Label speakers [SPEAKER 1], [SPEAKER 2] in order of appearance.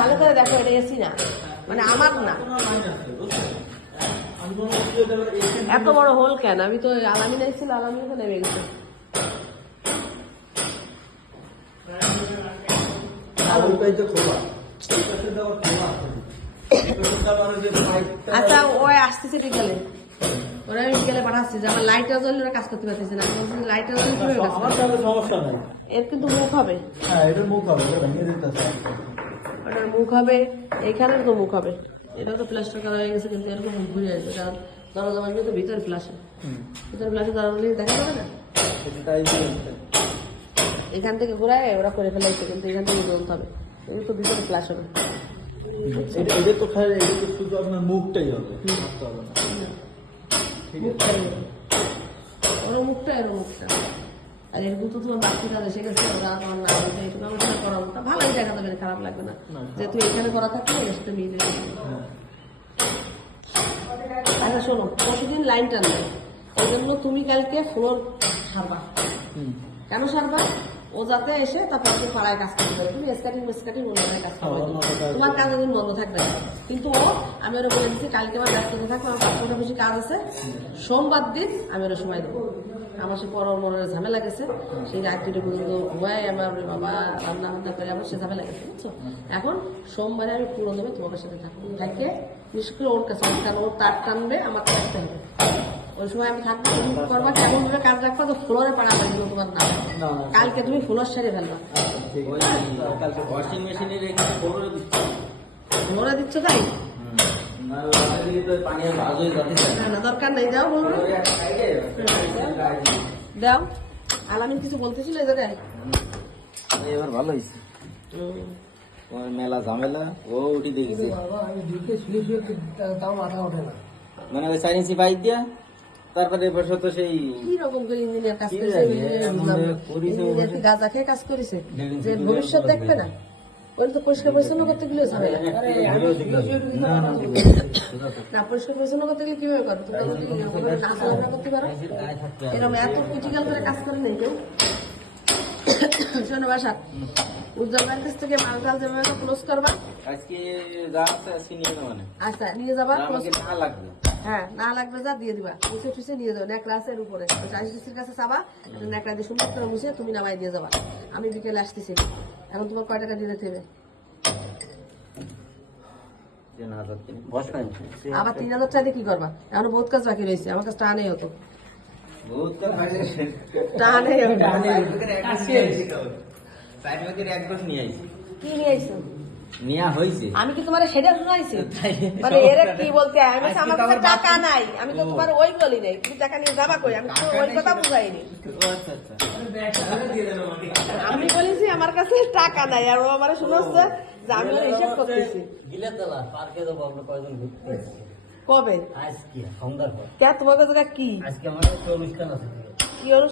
[SPEAKER 1] ভালো করে দেখো এটা এসি না। মানে আমার না।
[SPEAKER 2] কোনো লাইন আছে বুঝছ? আমি কোনো কিছু এটা এসে
[SPEAKER 1] এত বড় হোল কেন? আমি তো আলামিন এসেছিল আলামিন তো নেমে গেছে আচ্ছা ওই আসতেছে বিকালে। ওরা আমি বিকালে পাঠাচ্ছি যে আমার লাইটার জন্য ওরা কাজ করতে পারতেছে না। লাইটার জন্য
[SPEAKER 2] আমার
[SPEAKER 1] করবে?
[SPEAKER 2] তাহলে সমস্যা নেই।
[SPEAKER 1] এর কিন্তু মুখ হবে।
[SPEAKER 2] হ্যাঁ এটা মুখ হবে এটা ভেঙে দিতেছে
[SPEAKER 1] ওটার মুখ হবে এইখানের তো মুখ হবে। এটা তো প্লাস্টার করা হয়ে গেছে কিন্তু এরকম মুখ ঘুরে আসবে কারণ দরজা মারবে তো ভিতরে ফ্লাশে ভিতরে ফ্লাশে দরজা দেখা যাবে না? এখান থেকে ঘুরায় ওরা করে ফেলাইছে কিন্তু এখান থেকে জ্বলতে হবে। এই তো ভিতরে ফ্লাশ হবে।
[SPEAKER 2] এটা এটা তো খালি এটা তো শুধু আপনার মুখটাই হবে না। আছে
[SPEAKER 1] মুখটা এরকম। ওর মুখটা এর মুখটা আর এরকম তো তোমার বাচ্চারা এসে গেছে ওরা তোমার না হয়েছে এটুকু আমার সাথে করা ওটা ভালোই দেখা যাবে খারাপ লাগবে না। যে তুই এখানে করা থাকলে মিলে যাবে।
[SPEAKER 2] হ্যাঁ।
[SPEAKER 1] আচ্ছা শোনো প্রতিদিন লাইন টানবে। ওই জন্য তুমি কালকে ফ্লোর সারবা। কেন সারবা? ও যাতে এসে তারপর তুমি পাড়ায় কাজ করতে পারে তুমি স্কাটিং মেসকাটিং অন্য জায়গায় কাজ করবে তোমার কাজ দিন বন্ধ থাকবে না। কিন্তু ও আমি ওরা বলে দিচ্ছি কালকে আমার ব্যস্ত থাকবে আমার পাঁচটা বেশি কাজ আছে। সোমবার দিন আমি ওরা সময় দেবো। আমার সে পর মনের ঝামেলা গেছে। সেই রাত্রিটা পর্যন্ত হয় আমার বাবা রান্না বান্না করে আমার সে ঝামেলা গেছে বুঝছ? এখন সোমবারে আমি পুরো দেবে তোমাদের সাথে থাকব। থাকবে বিশেষ করে ওর কাছে কারণ ওর তার টানবে আমার থাকতে হবে ওই সময় আমি থাকব তুমি করবা কেমন ভাবে কাজ রাখবা তো ফ্লোরে পাড়া পাড়ি তোমার না
[SPEAKER 2] না।
[SPEAKER 1] কালকে তুমি ফ্লোর সেরে ফেলবা।
[SPEAKER 3] ওয়াশিং বড় দিচ্ছে।
[SPEAKER 1] ফ্লোরে দিচ্ছ তাই? দরকার নেই যাও বলব
[SPEAKER 3] ওই
[SPEAKER 1] দাও আলামিন কিছু বলতেছিল এই জায়গায়?
[SPEAKER 3] এবার ভালো হয়েছে। মেলা ঝামেলা ও উঠি দেখেছে। মানে ওই সাইন্সি বাইক দিয়া তারপরে তো সেই
[SPEAKER 1] কি রকম করে ইঞ্জিনিয়ার কাজ করেছে ইঞ্জিনিয়ার কি গাঁজা খেয়ে কাজ করেছে? যে ভবিষ্যৎ দেখবে না? ওরা তো পরিষ্কার পরিচ্ছন্ন করতে গেলেও ঝামেলা
[SPEAKER 3] না।
[SPEAKER 1] পরিষ্কার পরিচ্ছন্ন করতে গেলে কীভাবে তুমি করতে পারো। এরকম এত ক্রিটিক্যাল করে কাজ করে নেই কেউ? শোনো বাসা উজ্জ্বল ব্যাংক থেকে মাল টাল যেভাবে ক্লোজ করবা।
[SPEAKER 3] আজকে যা আছে আজকে নিয়ে যাব মানে।
[SPEAKER 1] আচ্ছা নিয়ে যাবা
[SPEAKER 3] না লাগবে।
[SPEAKER 1] হ্যাঁ না লাগবে যা দিয়ে দিবা। মুছে টুসে নিয়ে যাও ন্যাকড়া আছে এর উপরে। চাষির কাছে চাবা একটা দিয়ে সুন্দর করে মুছে তুমি নামাই দিয়ে যাবা। আমি বিকেলে আসতেছি। এখন তোমার কয় টাকা দিয়ে দেবে আবার তিন হাজার টাকা কি করবা? এখন বহুত কাজ বাকি রয়েছে আমার কাছে টানে হতো
[SPEAKER 3] বহুত তো
[SPEAKER 1] টানে হতো
[SPEAKER 3] দশ নিয়ে আইছি।
[SPEAKER 1] কি নিয়ে
[SPEAKER 3] হয়েছে
[SPEAKER 1] আমি কি তোমার সেটা শোনাইছি? মানে এরা কি বলতে আমি আমার কাছে টাকা নাই। আমি তো তোমার ওই বলি নাই। তুমি টাকা নিয়ে যাবা কই? আমি তো ওই কথা বুঝাইনি।
[SPEAKER 3] আচ্ছা আচ্ছা।
[SPEAKER 1] আমি বলেছি আমার কাছে টাকা নাই আর ও আমার শোনাচ্ছে যে আমি হিসেব করতেছি।
[SPEAKER 4] গিলেতলা পার্কে যাব আমরা কয়জন ঘুরতে
[SPEAKER 1] কবে?
[SPEAKER 4] আজকে সন্ধ্যার পর।
[SPEAKER 1] কে কি?
[SPEAKER 4] আজকে আমাদের অনুষ্ঠান আছে।
[SPEAKER 1] কি